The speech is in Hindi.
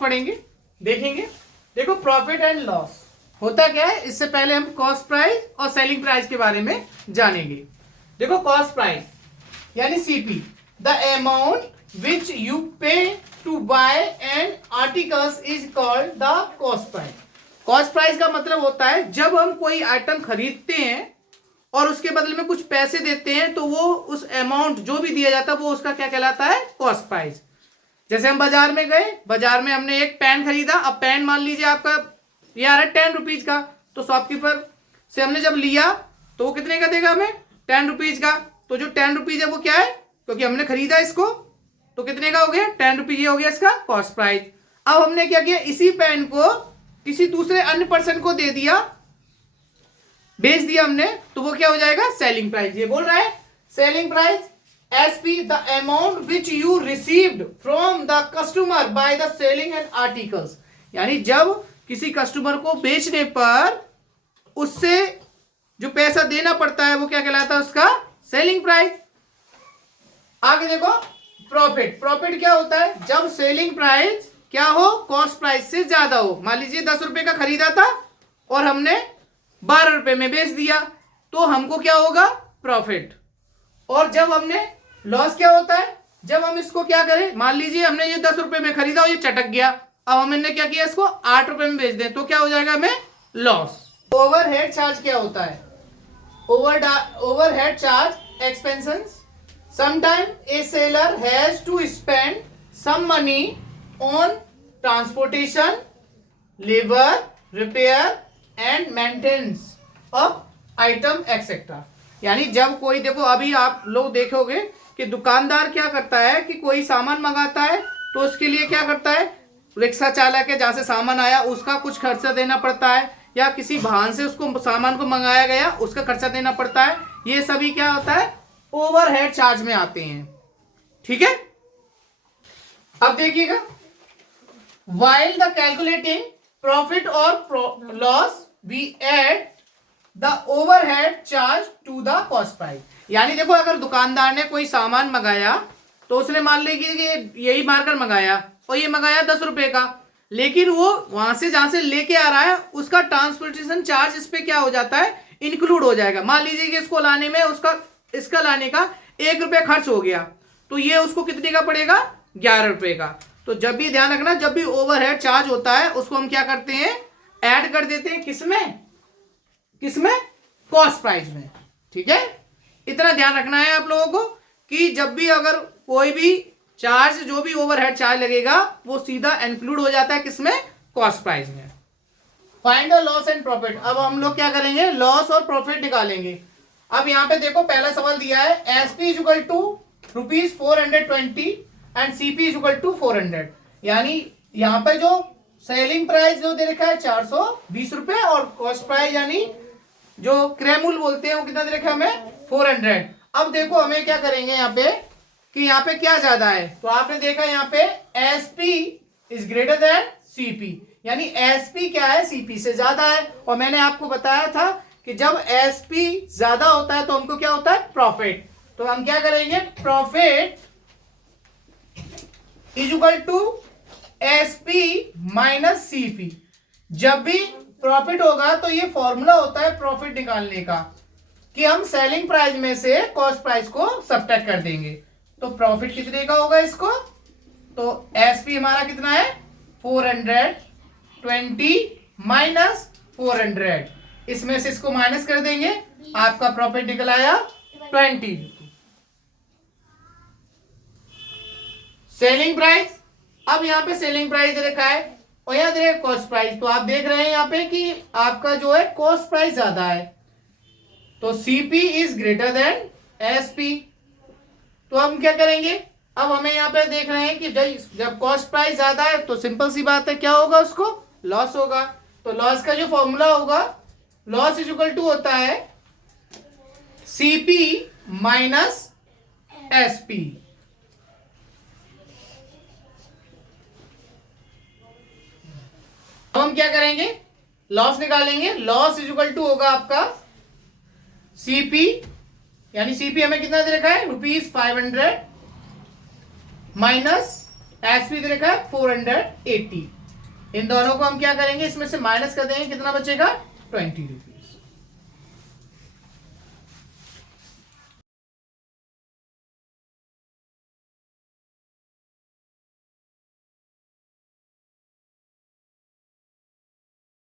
पढ़ेंगे, देखेंगे। देखो प्रॉफिट एंड लॉस होता क्या है, इससे पहले हम कॉस्ट प्राइस और सेलिंग प्राइस के बारे में जानेंगे। देखो कॉस्ट प्राइस यानी CP, the amount which you pay to buy an articles is called the cost price. Cost price का मतलब होता है जब हम कोई आइटम खरीदते हैं और उसके बदले में कुछ पैसे देते हैं तो वो उस अमाउंट जो भी दिया जाता है वो उसका क्या कहलाता है, कॉस्ट प्राइस। जैसे हम बाजार में गए, बाजार में हमने एक पेन खरीदा, अब पेन मान लीजिए आपका ये आ रहा है 10 रुपीज का, तो शॉपकीपर से हमने जब लिया तो वो कितने का देगा हमें, 10 रुपीज का। तो जो 10 रुपीज है वो क्या है, क्योंकि हमने खरीदा इसको तो कितने का हो गया, 10 रुपीज, ये हो गया इसका कॉस्ट प्राइस। अब हमने क्या किया, इसी पेन को किसी दूसरे अन्य पर्सन को दे दिया, बेच दिया हमने, तो वो क्या हो जाएगा, सेलिंग प्राइस। ये बोल रहा है selling price SP the amount which you received from the customer by the selling and articles। यानी जब किसी कस्टमर को बेचने पर उससे जो पैसा देना पड़ता है वो क्या कहलाता है, उसका सेलिंग प्राइस। आगे देखो प्रॉफिट। प्रॉफिट क्या होता है, जब सेलिंग प्राइस क्या हो, कॉस्ट प्राइस से ज्यादा हो। मान लीजिए 10 रुपए का खरीदा था और हमने 12 रुपए में बेच दिया तो हमको क्या होगा, प्रॉफिट। और जब हमने लॉस क्या होता है, जब हम इसको क्या करें, मान लीजिए हमने ये 10 रुपए में खरीदा और ये चटक गया, अब हमने क्या किया, इसको 8 रुपए में बेच दें तो क्या हो जाएगा हमें, लॉस। ओवरहेड चार्ज क्या होता है, overhead charge expenses. Sometime a seller has to spend some money on transportation, labour, repair and maintenance of item etcetera. यानी जब कोई, देखो अभी आप लोग देखोगे कि दुकानदार क्या करता है कि कोई सामान मंगाता है तो उसके लिए क्या करता है, रिक्शा चालक है जहां से सामान आया उसका कुछ खर्चा देना पड़ता है, या किसी वाहन से उसको सामान को मंगाया गया उसका खर्चा देना पड़ता है। ये सभी क्या होता है, ओवरहेड चार्ज में आते हैं। ठीक है, अब देखिएगा, while the calculating profit or loss we add the overhead charge to the cost price। यानी देखो अगर दुकानदार ने कोई सामान मंगाया तो उसने मान लीजिए कि यही मार्कर मंगाया और ये मंगाया 10 रुपए का, लेकिन वो वहां से जहां से लेके आ रहा है उसका ट्रांसपोर्टेशन चार्ज इस पे क्या हो जाता है, इंक्लूड हो जाएगा। मान लीजिए कि इसको लाने में उसका, इसका लाने का 1 रुपया खर्च हो गया तो ये उसको कितने का पड़ेगा, 11 रुपए का। तो जब भी ध्यान रखना, जब भी ओवरहेड चार्ज होता है उसको हम क्या करते हैं, ऐड कर देते हैं, किसमें, किसमें, कॉस्ट प्राइस में। ठीक है, इतना ध्यान रखना है आप लोगों को कि जब भी अगर कोई भी चार्ज, जो भी ओवरहेड चार्ज लगेगा वो सीधा इंक्लूड हो जाता है किसमें, कॉस्ट प्राइस में। Find the loss and profit. अब हम लोग क्या करेंगे, लॉस और प्रॉफिट निकालेंगे। अब यहाँ पे देखो पहला सवाल दिया है SP is equal to ₹420 and CP is equal to 400। यानी यहाँ पे जो सेलिंग प्राइस जो दे रखा है 420 रुपए और कॉस्ट प्राइस यानी जो क्रय मूल्य बोलते हैं वो कितना दे रखा है हमें, 400। अब देखो हमें क्या करेंगे यहाँ पे कि यहाँ पे क्या ज्यादा है, तो आपने देखा यहाँ पे SP is greater than CP, यानी SP क्या है, CP से ज्यादा है। और मैंने आपको बताया था कि जब SP ज्यादा होता है तो हमको क्या होता है, प्रॉफिट। तो हम क्या करेंगे, profit is equal to SP minus CP। जब भी प्रॉफिट होगा तो ये फॉर्मूला होता है प्रॉफिट निकालने का कि हम सेलिंग प्राइस में से कॉस्ट प्राइस को सब्ट्रैक्ट कर देंगे। तो प्रॉफिट कितने का होगा इसको, तो SP हमारा कितना है, 420 माइनस 400, इसमें से इसको माइनस कर देंगे, आपका प्रॉफिट निकल आया 20। सेलिंग प्राइस, अब यहाँ पे सेलिंग प्राइस दे रखा है और यहाँ दे रखा है कॉस्ट प्राइस। तो आप देख रहे हैं यहाँ पे कि आपका जो है कॉस्ट प्राइस ज्यादा है, तो CP is greater than SP। तो हम क्या करेंगे, अब हमें यहाँ पे देख रहे हैं कि जब कॉस्ट प्राइस ज्यादा है तो सिंपल सी बात है क्या होगा, उसको लॉस होगा। तो लॉस का जो फॉर्मूला होगा, लॉस इज इक्वल टू होता है CP माइनस SP। अब हम क्या करेंगे, लॉस निकालेंगे। लॉस इज इक्वल टू होगा आपका CP, यानी CP हमें कितना दे रखा है, ₹500 माइनस एक्सपी दे रखा है 480। इन दोनों को हम क्या करेंगे, इसमें से माइनस कर देंगे, कितना बचेगा 20 रुपीज।